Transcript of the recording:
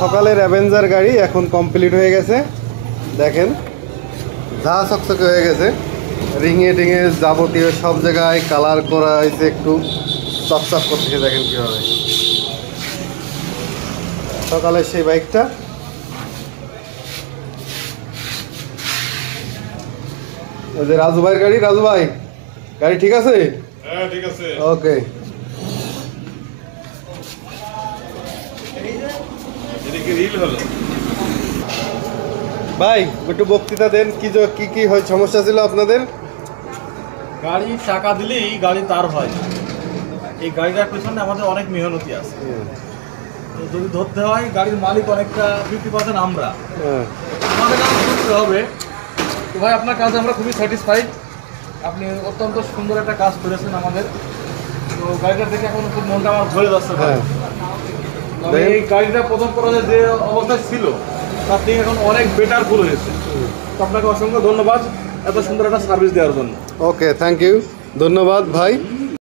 সকালের অ্যাভেঞ্জার গাড়ি এখন কমপ্লিট হয়ে গেছে, দেখেন যা চকচকে হয়ে গেছে, রিংয়ে টিংয়ে যাবতীয় সব জায়গায় কালার করা হয়েছে, একটু চকচক করতেছে, দেখেন কীভাবে সকালে সেই বাইকটা। এই যে রাজু ভাইয়ের গাড়ি, রাজু ভাই গাড়ি ঠিক আছে? হ্যাঁ ঠিক আছে, ওকে। ভাই একটু বক্তৃতা দেন, কি কি হয় সমস্যা ছিল আপনাদের? গাড়ি চাকা দিলেই গাড়ি তার হয়, এই গাড়িটার পেছনে আমাদের অনেক মেহনতি আছে। তো যদি ধরতে হয় গাড়ির মালিক অনেকটা 50% আমরা, আমাদের কাজ করতে হবে। তো ভাই আপনার কাজে আমরা খুবই স্যাটিসফাইড, আপনি অত্যন্ত সুন্দর একটা কাজ করেছেন আমাদের। তো গাড়িটা দেখে এখন খুব মনটা আমার ভরে যাচ্ছে ভাই। তবে এই গাড়িটা প্রথম পর্যায়ে যে অবস্থায় ছিল তার থেকে এখন অনেক বেটার ফুল হয়েছে। তো আপনাকে অসংখ্য ধন্যবাদ এত সুন্দর একটা সার্ভিস দেওয়ার জন্য। ওকে, থ্যাংক ইউ, ধন্যবাদ ভাই।